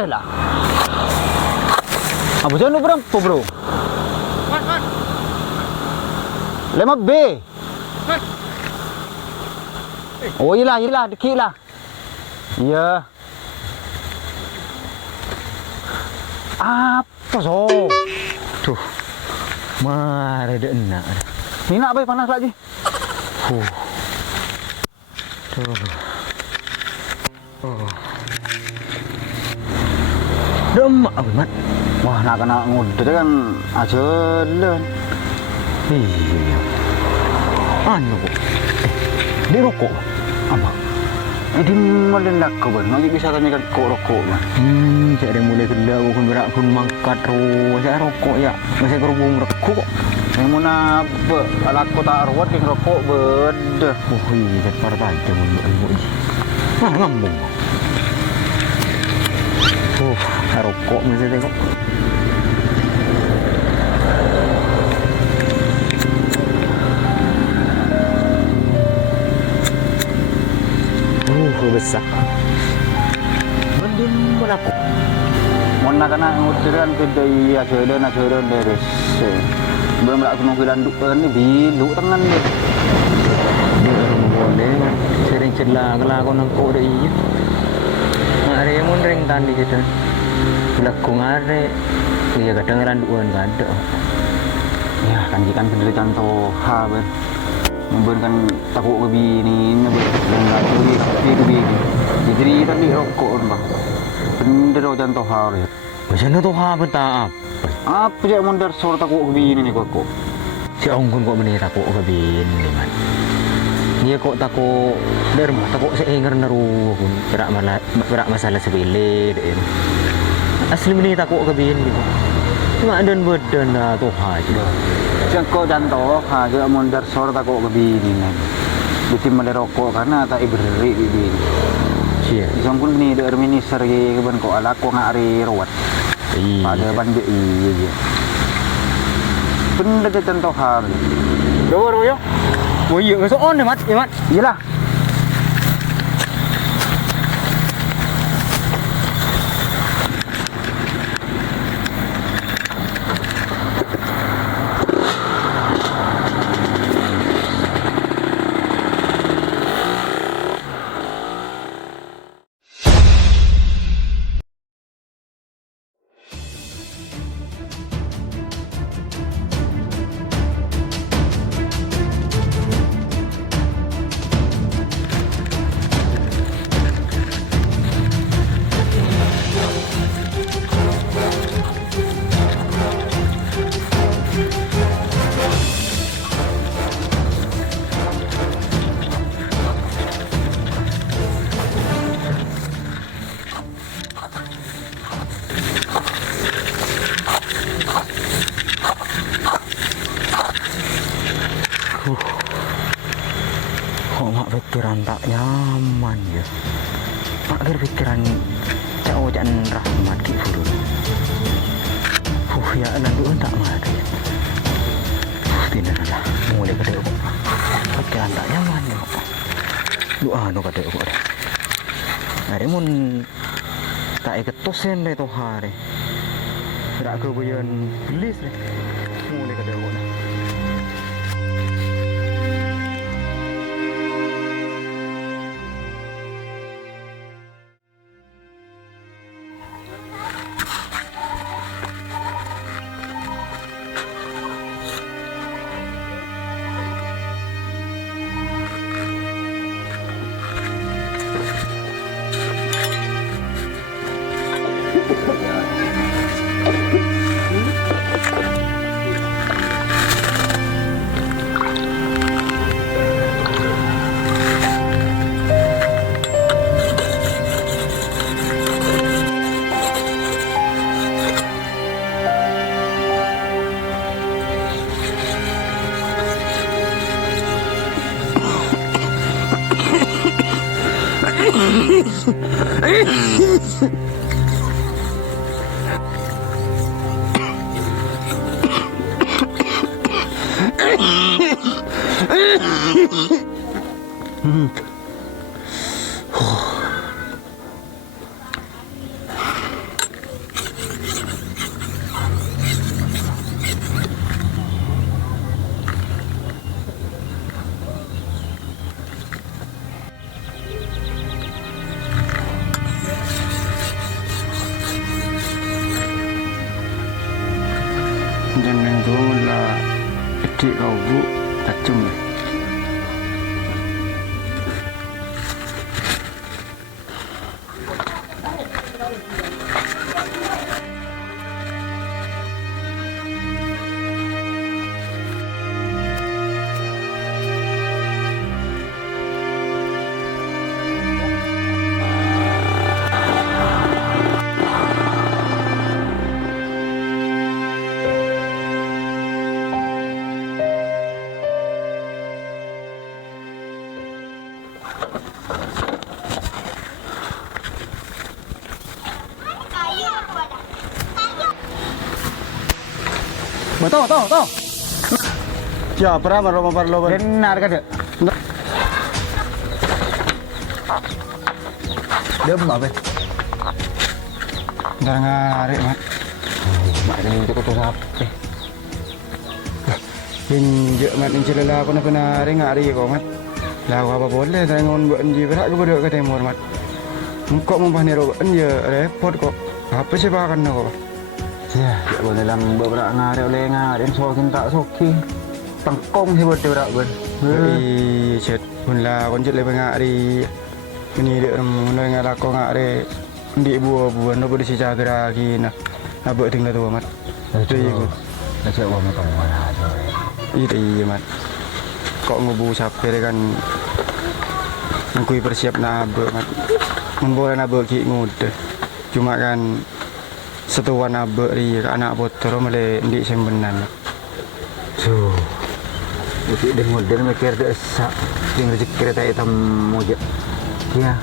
adalah. Apa jangan berapa bro? Man. 5B. Man. Oh iyalah, dikit lah. Iya. Apa so? Tuh. Mari dek enak. Ni nak bay panas lagi. Tuh. Demak apa mat? Wah nak kena ngudet kan ajalan. Iya. Anu kok. Di rokok. Apa? Di melenak kau ban. Nanti bisa tanyakan kok rokok ban. Saya dah mulai gelap pun berak pun mangkat terus. Saya rokok ya. Masih kerubung rokok. Yang mana ala aku tak rawat yang rokok bedah. Oh iya, tak parah aja mulu ni. Ah ngambung. Rokok mesti tengok. Besar. Mending melaku. Mana kena ngutiran kedai ajaran beres. Belum nak kena gelanduk ni bilu tangan dia. Dia boleh sering celah kalau nangkuk dia iya. Ada yang mundring tadi kita. Belakang ada. Dia kadang gelandukan ada. Ya kan jikan pendiri contoh ben. Memberikan takut ke bini ni enggak tuh jadi tadi rokok bang pendero contoh hal ya macam tu ha beta apa je mondar sor takut ke bini ni kok si ongkon kok beni takut ke bini man dia kok takut derma takut seengar naru pun berak masalah sepele deh asli beni takut ke bini cuma dan badan dah tuh aja Jangkau contoh, aja mondar sor takut ke bini ni. Bikin mada rokok karena tak iberi bini. Cia. Jangkun ni ada minister ke ban ko ala ko ngari rawat. Pada banjir iya je. Benda dia contoh hal. Dua yo. Oh iya, nggak on deh mat, ya mat. Iyalah. Kok mak pikiran tak nyaman ya. Mak pikiran cak ojan rahmat ki furun. Ya nanti tak mati. Tidak lah, mulai kata kok. Pikiran tak nyaman ya. Doa no kata kok. Hari mun tak iketos sen deh toh hari. Tidak kebuyan gelis deh. Mulai kata kok. jeneng tuh lah adik kau bu tajam. Tahu. Ya, pernah marah parlo ban. Benar kan dek? Dem apa? Ntar ngarik mat. Mak ini cukup tuh sampai. Pinjek mat incelela aku nak penari ngari kau mat. Lah apa boleh tangon buat ji berak ke bodoh ke timur mat. Kok mumpah nero ya repot kok. Apa sih bahkan kok? Ya, boleh dalam beberapa ngari oleh ngari sokin tak soki. Tengkong sih buat berak ben. Cet pun lah konjet le ngari. Ini dek mulai ngalako ngari. Di buah no boleh si jaga lagi nah. Abek tinggal tu mat. Itu iya. Dah cek buah motor mana Iya mat. Kok ngubu saper kan. Ngkui persiap na abek mat. Memboleh abek ki ngude. Cuma kan setuan abek ri anak botol male ndik sembenan. So. Untuk dengan modern mikir desa, dengan rezeki kereta hitam moja. Ya,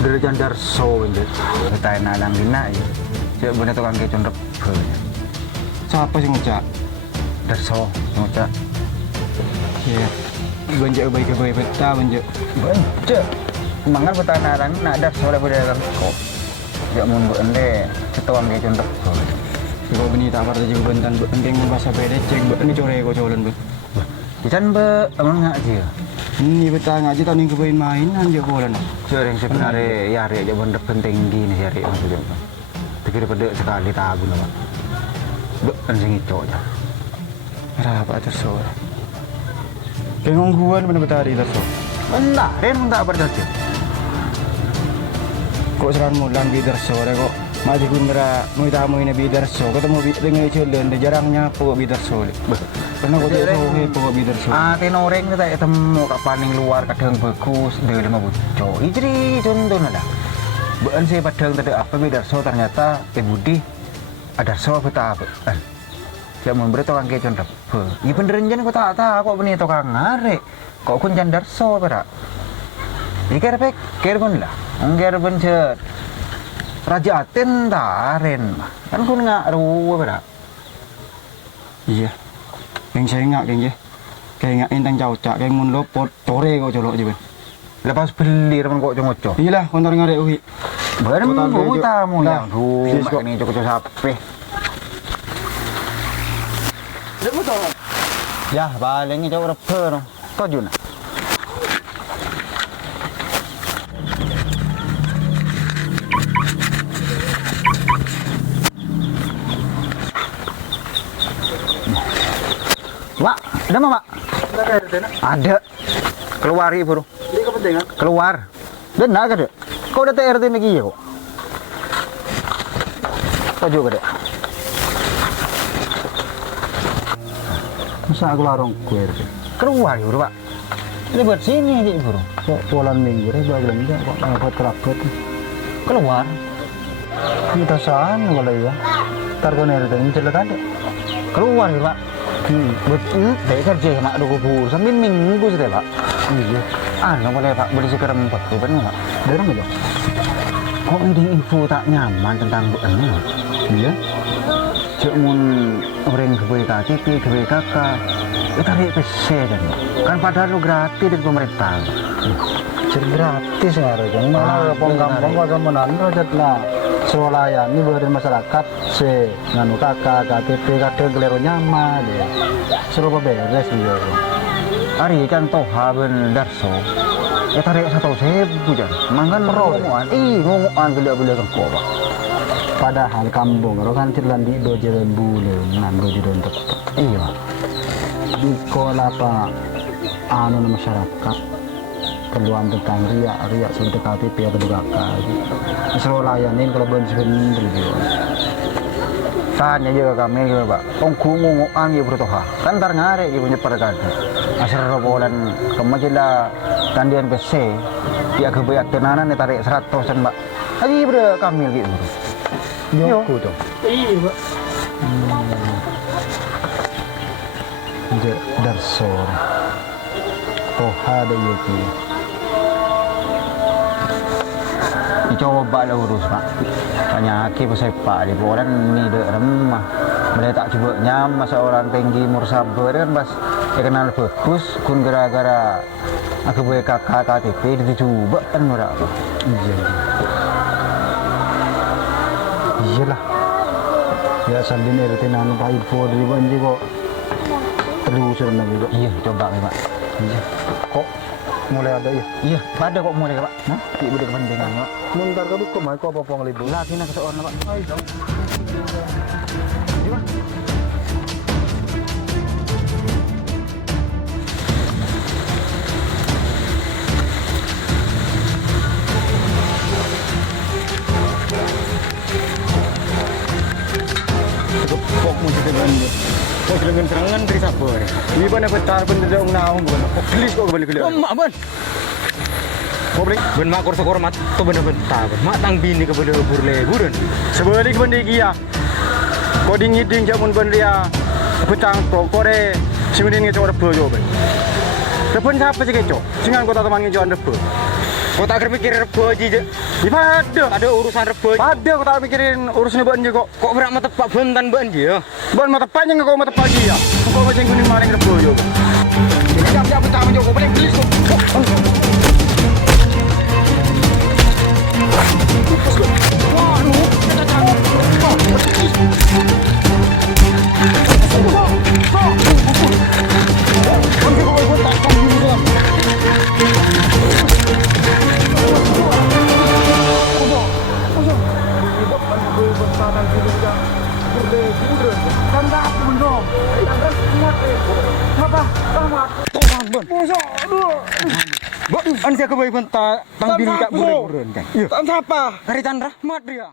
udah jandar so benjat. Kita nalang dina ya. Cek bener tukang kecon rep. Siapa sih ngucap? Darso ngucap. Iya. Benjak baik peta benjak. Benjak. Mangan peta nalang nak darso le pada dalam kok. Jak mun bu ende tukang kecon rep. Kalau beni tak parta juga bentan penting bahasa beda cek ini core ko colen bu. Jangan be emang ngak je. Ini betul ngaji tahun ini kebain main aja bolan. Sering sebenarnya ya hari aja bener penting gini hari maksudnya. Pikir pada sekali tabu nama. Bukan sing itu aja. Berapa terso? Kengong huan bener betul hari terso. Enggak, Ren tak berjaya. Kok seran mulan biderso kok. Maju kundra mau tamu ini biderso. Ketemu dengan culen jarangnya pokok biderso. Karena kau jadi sohe pokok biderso. Tenoreng kita ketemu kat paling luar kadang bagus dia lima buco. Jadi contoh nada. Bukan saya padang tadi apa biderso ternyata Budi ada so apa apa. Dia memberi tukang kecon rep. Ini beneran jen kau tak tahu kok benih tukang ngare. Kok kun jandar so berak. Iker pek kerbon lah. Angger bencet. Raja Aten taren. Kan kun ngak ruwe berak. Iya. Yang saya ngak keng je. Kayak ngak intang caucak kayak mun lopot core kau colok je ben. Lepas beli teman kok congocok. Iyalah kontor ngarek uhi. Barang bu tamu Dah. yang rumah ini cukup sapi. Ya, paling itu udah per. Kau juna. Pak, ada mah, Pak? Ada. Keluar ibu, bro. Ini kepentingan. Keluar. Dan nak ada. Kau udah TRT lagi ya kok? Kau juga ada. Masa aku larang kue RT. Keluar ya, bro, Pak. Ini buat sini aja, bro. Polan minggu deh belum enggak kok buat kerapet. Keluar. Kita sana kalau ya. Ntar kau RT ini celaka ada. Keluar ya, Pak. Betul, saya kerja sama ada kubur sambil minggu saja, Pak. Iya. Nggak boleh, Pak. Boleh sekarang 4 benar, Pak. Dari mana? Kok ada info tak nyaman tentang bu ini? Iya. Cek mun orang kebaik KTP, kebaik kakak, ya tarik PC dan kan padahal lu gratis dari pemerintah. Jadi gratis harusnya. Malah kampung-kampung kagak menanda jatlah. Swalayan ini dari masyarakat se nganu kakak KTP kadang keliru nyama deh. Suruh beres dia. Hari kan toh haben darso. Ya tarik 1.000 jan. Mangan ngomongan. Ngomongan beli-beli kan kok, Pak. Padahal kampung kalau kan celan di do jalan bulan nan do jalan tetap. Iya. Di sekolah apa anu na masyarakat keluhan tentang riak sudah KTP atau dugaka. Selalu layanin kalau ben sebener gitu. Tanya juga kami gitu Pak. Ongku ngunguan gitu bertoha. Kan tar ngare gitu nyeper kan. Asal robolan kemajela tandian PC. Dia kebanyak tenanan nih tarik 100-an Pak. Lagi ber kami gitu. Yo tuh. Iya, Pak. Darsor. Oh ada yaki. Dicoba lah urus Pak. Penyakit pasal Pak di orang ni dek remah. Mereka tak coba nyam masa orang tinggi mursabar kan pas dia kenal fokus kun gara-gara aku boleh kakak KTP dicoba kan orang. Iya. Iyalah. Ya sambil ni rutinan Pak info dari banji kok. Telusur nabi kok. Iya coba Pak. Iya. Kok mulai ada ya? Iya, pada kok mulai Pak. Nah, di bude kepentingan Pak. Muntar ka kok mai ko apa pong libur. Lagi na kasoon na Pak. Ay, daw. Di ba? Kok mo sa banyo. Kok dengan serangan dari sabar. Ini mana betar bener dong naung gue. Kok gelis kok balik-balik. Mak, ban. Kok balik? Ben mak kor sakor mat to bener-bener ta. Mak tang bini ke bener burle-buren. Sebalik bendi kia. Kok dingiding jamun bendia. Betang to kore. Simunin ngeco rebe yo ben. Repun siapa sih keco? Singan kota teman ngeco rebe. Kok tak mikir rebo aja. Di pada. Ada urusan rebo. Pada kok tak mikirin urusan ban kok. Kok berak mata Pak Bentan ban ya. Ban mata panjang kok mata pagi ya. Kok macam kuning maling rebe yo. Jam-jam betang jo kok paling gelis kok. An saya kebaik bentar tang bini kak buren-buren kan. Tam siapa? Hari Tan Rahmat dia.